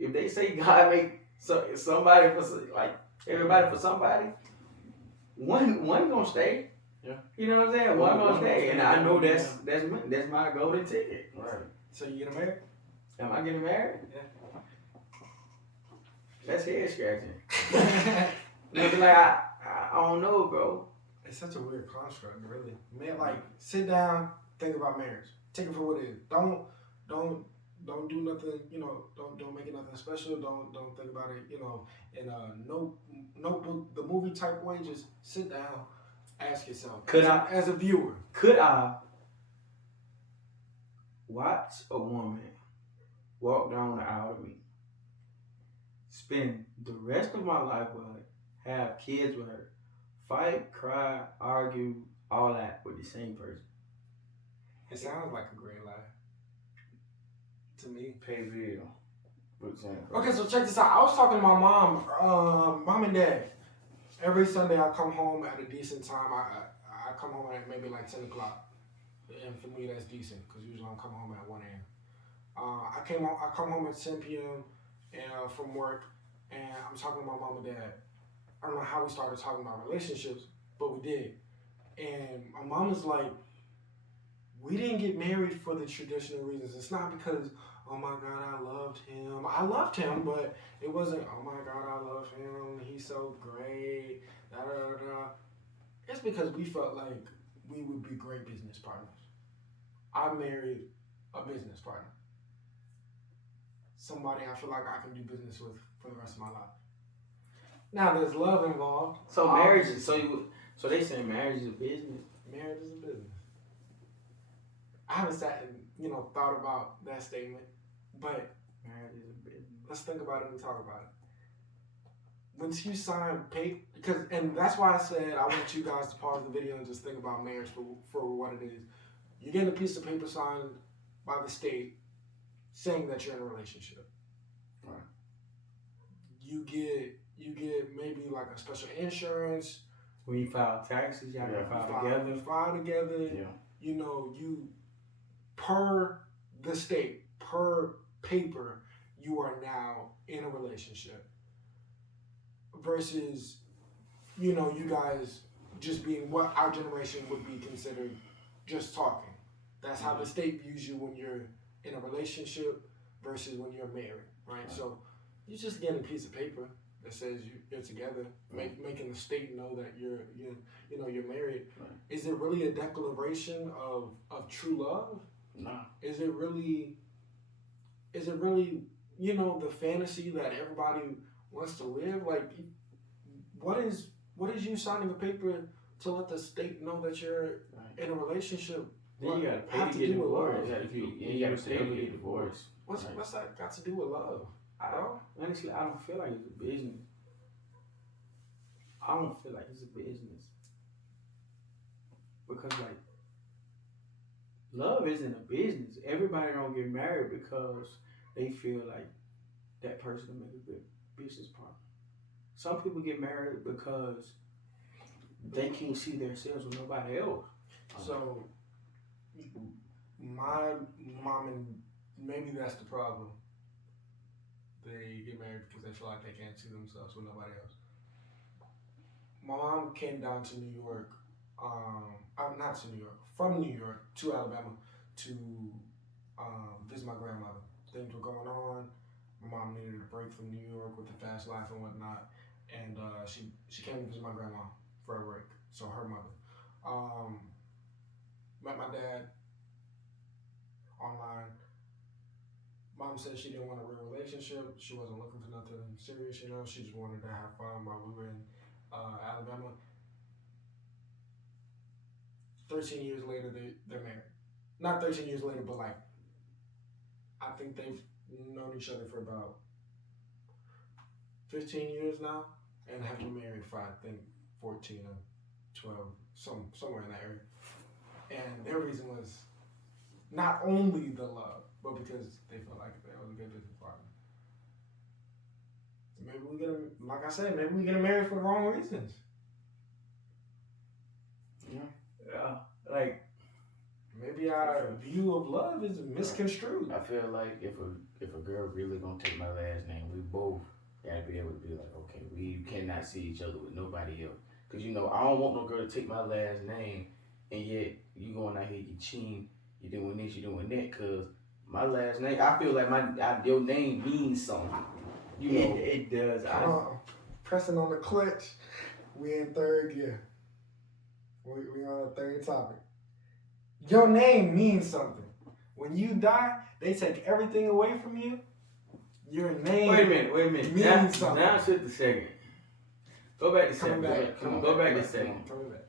if they say God make somebody for like everybody for somebody, one gonna stay. Yeah. You know what I'm saying? One gonna stay, and I know that's my golden ticket. right? So you getting married? Am I getting married? Yeah. That's head scratching. Nothing like I don't know, bro. It's such a weird construct, really. Man, like, sit down, think about marriage. Take it for what it is. Don't do nothing. You know, don't make it nothing special. Don't think about it. You know, in a notebook, the movie type way. Just sit down, ask yourself. As a viewer, Could I watch a woman walk down the aisle to me, spend the rest of my life with her, have kids with her, fight, cry, argue, all that with the same person? it sounds like a great life to me. Pay bill. For example. Okay, so check this out. I was talking to my mom and dad. Every Sunday I come home at a decent time. I come home at maybe like 10 o'clock. And for me, that's decent because usually I come home at 1 a.m. I come home at 10 p.m. From work, and I'm talking to my mom and dad. I don't know how we started talking about relationships, but we did. And my mom was like, we didn't get married for the traditional reasons. It's not because, oh my God, I loved him. I loved him, but it wasn't, oh my God, I love him. He's so great. Da, da, da, da. It's because we felt like we would be great business partners. I married a business partner. Somebody I feel like I can do business with for the rest of my life. Now there's love involved. So marriage is so they say marriage is a business. Marriage is a business. I haven't sat and thought about that statement, but Marriage is a business. let's think about it and talk about it. Once you sign paper, and that's why I said I want you guys to pause the video and just think about marriage for what it is. You're getting a piece of paper signed by the state saying that you're in a relationship. Right. You get maybe like a special insurance. When you file taxes, y'all gotta file together. File together. Yeah. You per the state, per paper, you are now in a relationship. Versus, you guys just being what our generation would be considered just talking. That's how the state views you when you're in a relationship versus when you're married, right? So you just get a piece of paper that says you're together, making the state know that you're married. Right. Is it really a declaration of true love? Nah. Is it really the fantasy that everybody wants to live? Like, what is you signing a paper to let the state know that you're in a relationship? Then you gotta pay to get divorced. You gotta pay to get divorced. What's that got to do with love? Honestly, I don't feel like it's a business. I don't feel like it's a business. Because like love isn't a business. Everybody don't get married because they feel like that person will make a good business partner. Some people get married because they can't see themselves with nobody else. So My mom and maybe that's the problem. They get married because they feel like they can't see themselves with nobody else. My mom came down to New York, not to New York, from New York to Alabama to visit my grandmother. Things were going on. My mom needed a break from New York with the fast life and whatnot, and she came to visit my grandma for a break. So her mother. Met my dad online. Mom said she didn't want a real relationship. She wasn't looking for nothing serious, you know. She just wanted to have fun while we were in Alabama. 13 years later, they're married. Not 13 years later, but like, I think they've known each other for about 15 years now and have been married for, I think, 14 or 12, somewhere in that area. And their reason was not only the love, but because they felt like they was a good business partner. So maybe we get them, like I said, maybe we get them married for the wrong reasons. Yeah. Like, maybe our view of love is misconstrued. I feel like if a girl really gonna take my last name, we both gotta be able to be like, okay, we cannot see each other with nobody else. Cause you know, I don't want no girl to take my last name, and yet you going out here, you cheating, you doing this, you doing that. Cause my last name, I feel like your name means something. You know, it does. Pressing on the clutch, we in third gear. We on the third topic. Your name means something. When you die, they take everything away from you. Your name. Wait a minute. Means something. Now sit the second. Go back to second. Go back to second. Coming back.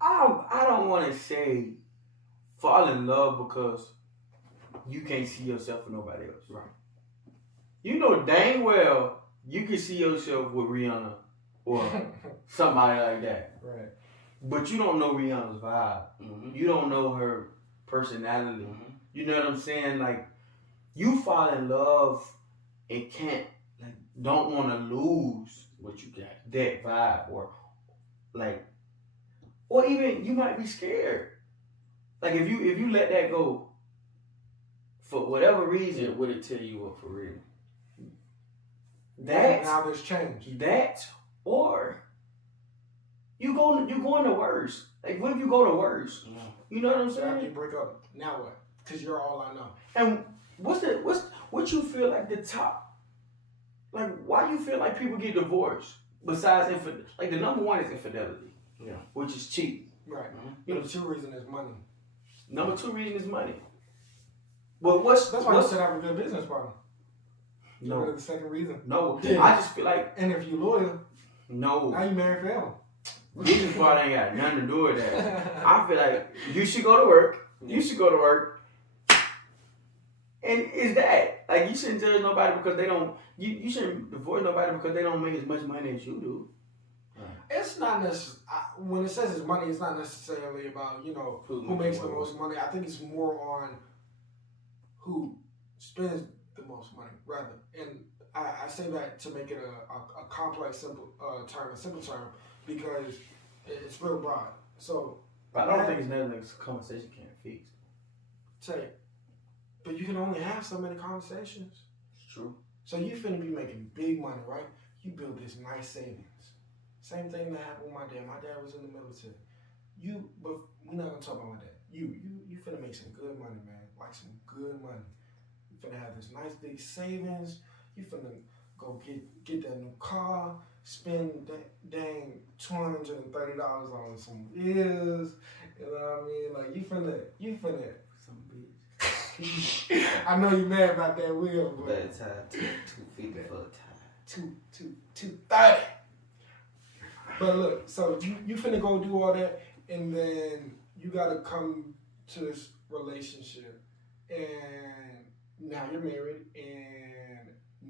I don't want to say fall in love because you can't see yourself with nobody else. Right. You know dang well you can see yourself with Rihanna or somebody like that. Right. But you don't know Rihanna's vibe. mm-hmm. You don't know her personality. Mm-hmm. You know what I'm saying? Like, you fall in love and don't want to lose What you got? that vibe, or even you might be scared. Like, if you let that go for whatever reason, Would it tear you up for real? Now there's change. That or you going to worse. Like, what if you go to worse? Mm-hmm. You know what I'm After you saying? break up, now what? Because you're all I know. And what you feel like the top? Like, why you feel like people get divorced? Besides like the number one is infidelity, Yeah. which is cheap. Right. You know, The two reason is money. number two reason is money. But That's why you should have a good business partner. No. Get rid of the second reason. No, Yeah. I just feel like And if you loyal, no. now you married forever. Business part ain't got nothing to do with that. I feel like you should go to work. You should go to work. And it's that. Like, you shouldn't judge nobody because they don't. You shouldn't divorce nobody because they don't make as much money as you do. It's not necessarily, when it says it's money, it's not necessarily about, who makes the most money. I think it's more on who spends the most money, rather. And I say that to make it a complex, simple term, a simple term, because it's real broad. So, But I don't think it's nothing that a conversation can't fix. say, but you can only have so many conversations. It's true. So you finna be making big money, right? You build this nice savings. Same thing that happened with my dad. My dad was in the military. But we're not gonna talk about my dad. You finna make some good money, man. Like some good money. You finna have this nice big savings. You finna go get that new car. Spend that dang $230 on some wheels. You know what I mean? Like you finna. Some bitch. I know you mad about that wheel, but That time, 250 for a time. 230. But look, so you finna go do all that, and then you gotta come to this relationship, and now you're married, and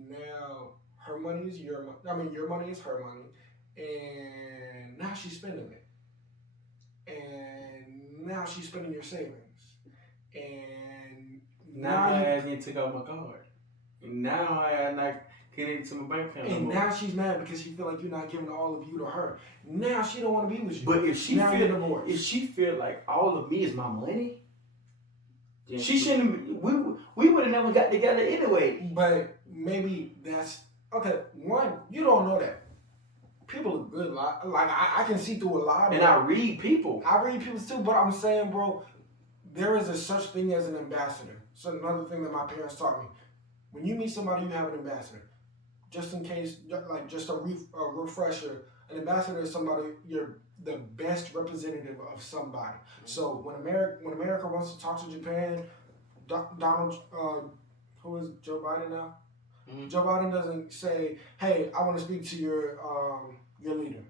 now her money is your money. I mean, your money is her money, and now she's spending it, and now she's spending your savings, and Now I didn't took out my card. Now I connected to my bank account. And now she's mad because she feel like you're not giving all of you to her. Now she don't want to be with you. But if she now you're feel divorced. if she feel like all of me is my money, she shouldn't. We would have never got together anyway. But maybe that's okay. One, you don't know that. People are good. Like I can see through a lot. And I read people. I read people too, but I'm saying, bro, there is a such thing as an ambassador. So another thing that my parents taught me. When you meet somebody, you have an ambassador. Just in case, like just a refresher, an ambassador is somebody, you're the best representative of somebody. So when America wants to talk to Japan, Donald, who is Joe Biden now? Mm-hmm. Joe Biden doesn't say, "Hey, I want to speak to your leader."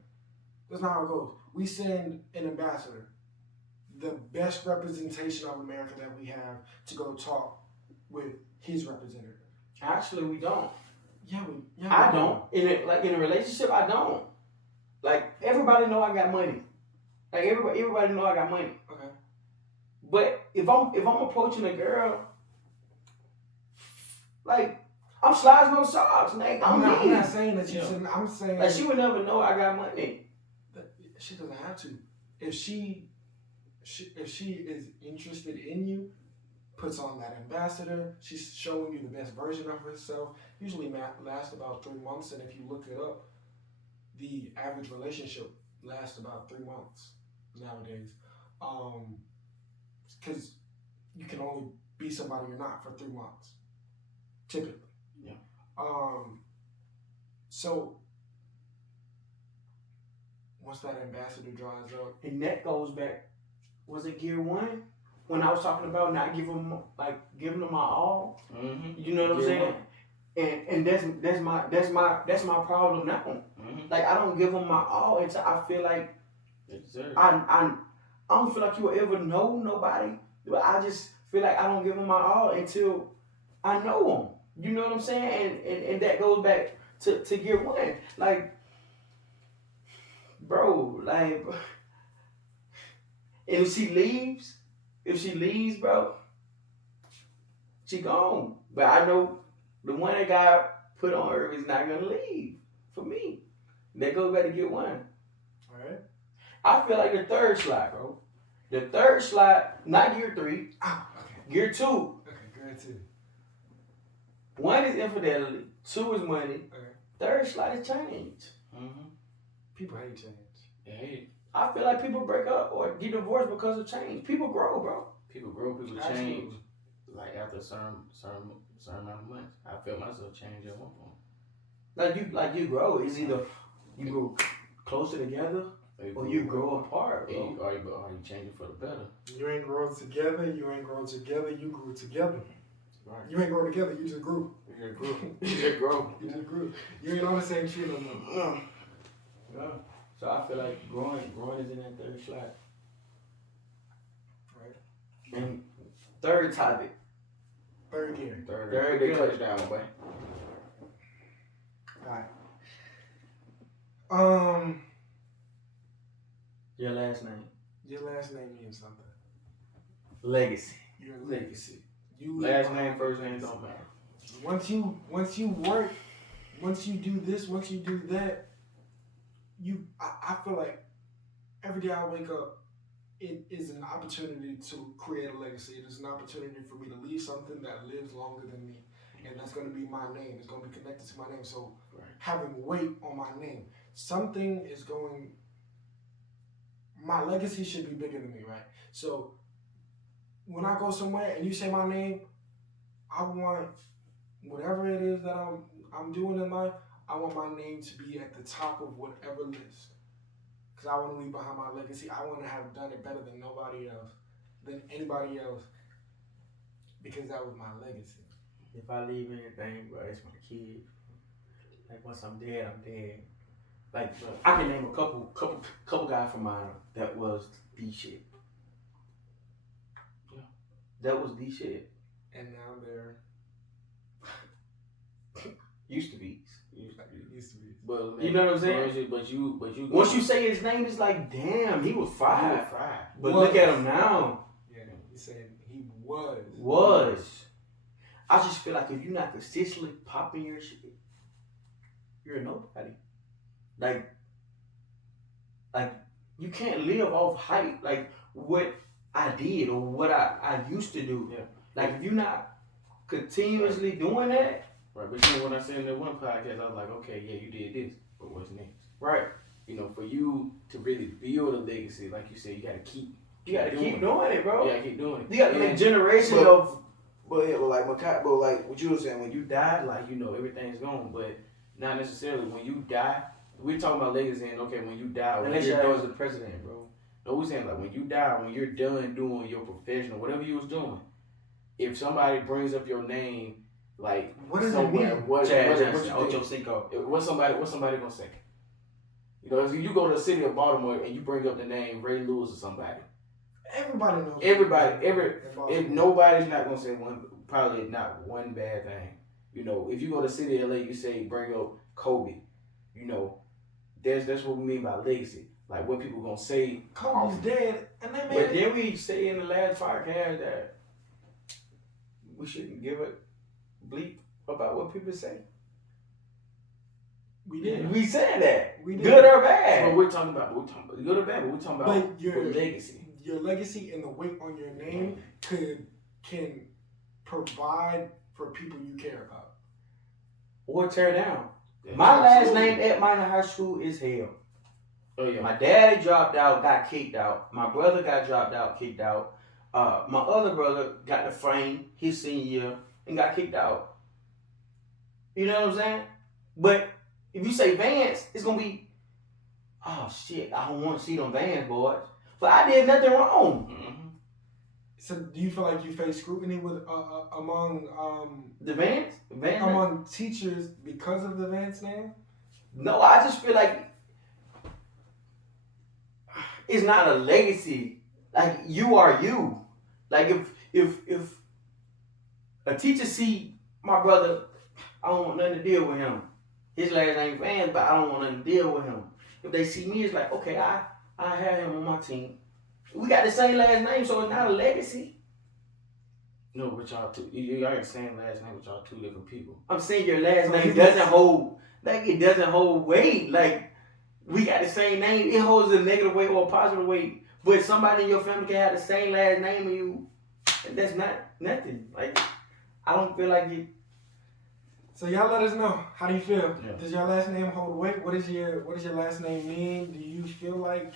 That's not how it goes. We send an ambassador, the best representation of America that we have, to go talk with his representative. Actually, we don't. I don't. In a relationship, I don't. Like everybody know I got money. Like everybody know I got money. Okay. But if I'm approaching a girl, like I'm slides no socks, like I'm not saying that you shouldn't. I'm saying like she would never know I got money. She doesn't have to. If she is interested in you, puts on that ambassador, she's showing you the best version of herself. Usually lasts about 3 months, and if you look it up, the average relationship lasts about 3 months nowadays. Because you can only be somebody you're not for 3 months, typically. Yeah. So once that ambassador dries up, and that goes back, was it gear 1? When I was talking about not giving them my all, you know what I'm saying? And that's my problem now. Mm-hmm. Like I don't give them my all until I feel like I don't feel like you will ever know nobody, but I just feel like I don't give them my all until I know them. You know what I'm saying? And that goes back to gear 1. Like, bro, like, and if she leaves, bro, she gone. But I know the one that God put on her is not gonna leave for me. That goes back to gear 1. Alright. I feel like the third slide, bro. The third slide, not gear 3. Okay. Gear 2. Okay, gear 2. 1 is infidelity. 2 is money. Okay. Third slide is change. Mm-hmm. People hate change. They hate it. I feel like people break up or get divorced because of change. People grow, bro. People grow, people change. Absolutely. Like after a certain amount of months, I felt myself change at one point. Like you grow. It's either you grow closer together or you grow apart, bro. Or you changing for the better. You ain't grow together. You grew together. Right. You ain't grow together. You just grew. You just grew. You just grow. You just grew. You ain't on the same tree no more. Yeah. So I feel like growing is in that third slide. Right. And third topic. Third gear. Third they touchdown, boy. Alright. Your last name. Your last name means something. Legacy. Your legacy. You Last name, first name don't matter. Once you work, once you do this, once you do that, I feel like every day I wake up, it is an opportunity to create a legacy. It is an opportunity for me to leave something that lives longer than me. And that's going to be my name. It's going to be connected to my name. So having weight on my name. Something is going, my legacy should be bigger than me, right? So when I go somewhere and you say my name, I want whatever it is that I'm doing in life, I want my name to be at the top of whatever list. Because I want to leave behind my legacy. I want to have done it better than nobody else, than anybody else. Because that was my legacy. If I leave anything, bro, it's my kids. Like once I'm dead, I'm dead. Like I can name a couple guys from mine that was the shit. Yeah, that was the shit. And now they're used to be. But you know what I'm saying? But you once you say his name, it's like, damn, he was fire. But was. Look at him now. Yeah, he said he was. Was. I just feel like if you're not consistently popping your shit, you're a nobody. Like you can't live off hype. Like what I did or what I used to do. Yeah. Like if you're not continuously doing that, Right, but you know when I said in that one podcast, I was like, okay, yeah, you did this, but what's next? right? You know, for you to really build a legacy, like you said, you got to keep. You gotta keep doing it, bro. You got to keep doing it. You gotta make generations but- of. But yeah, but like what you were saying, when you die, like you know everything's gone, but not necessarily when you die. We're talking about legacy, and okay, when you die, when Unless you're you're done, the president, bro. no, we're saying like when you die, when you're done doing your professional, whatever you was doing, if somebody brings up your name, like What does it somewhere, mean? what Chad you Johnson, think? Ocho Cinco. What's somebody gonna say? You know, if you go to the city of Baltimore and you bring up the name Ray Lewis or somebody, Everybody knows. if nobody's not gonna say one, probably not one bad thing. You know, if you go to the city of LA, you say bring up Kobe. You know, that's what we mean by legacy. Like what people gonna say. Kobe's dead, and they But made it. then we say in the last podcast that we shouldn't give a bleep about what people say. We did. We said that. We did. Good or But bad. we're talking about good or bad, but we're talking about But your legacy. Your legacy and the weight on your name can provide for people you care about. Or tear down. Yeah, My last absolutely. name at minor high school is Hale. Oh yeah. My daddy dropped out, got kicked out. My brother got dropped out, kicked out. My other brother got the frame his senior year and got kicked out. You know what I'm saying? But if you say Vance, it's gonna be, oh shit, I don't want to see them Vance boys. But I did nothing wrong. Mm-hmm. So, do you feel like you face scrutiny with among The Vance? among teachers because of the Vance name? No, I just feel like it's not a legacy. Like you are you. Like if a teacher see my brother, I don't want nothing to deal with him. His last name Vance, but I don't want nothing to deal with him. If they see me, it's like, okay, I have him on my team. We got the same last name, so it's not a legacy. No, but y'all two, you got the same last name, but y'all two different people. I'm saying your last name doesn't hold, like it doesn't hold weight. Like we got the same name, it holds a negative weight or a positive weight. But somebody in your family can have the same last name as you, and that's not nothing. Like I don't feel like it. So y'all let us know. How do you feel? Yeah. Does your last name hold weight? What does your last name mean? Do you feel like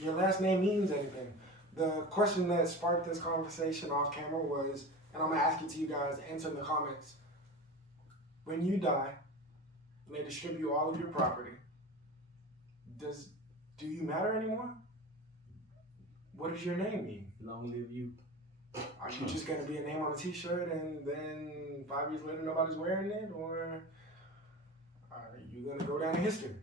your last name means anything? The question that sparked this conversation off camera was, and I'm gonna ask it to you guys, answer in the comments. When you die and they distribute all of your property, do you matter anymore? What does your name mean? Long live you. Are you just gonna be a name on a t-shirt and then 5 years later nobody's wearing it, or are you gonna go down in history?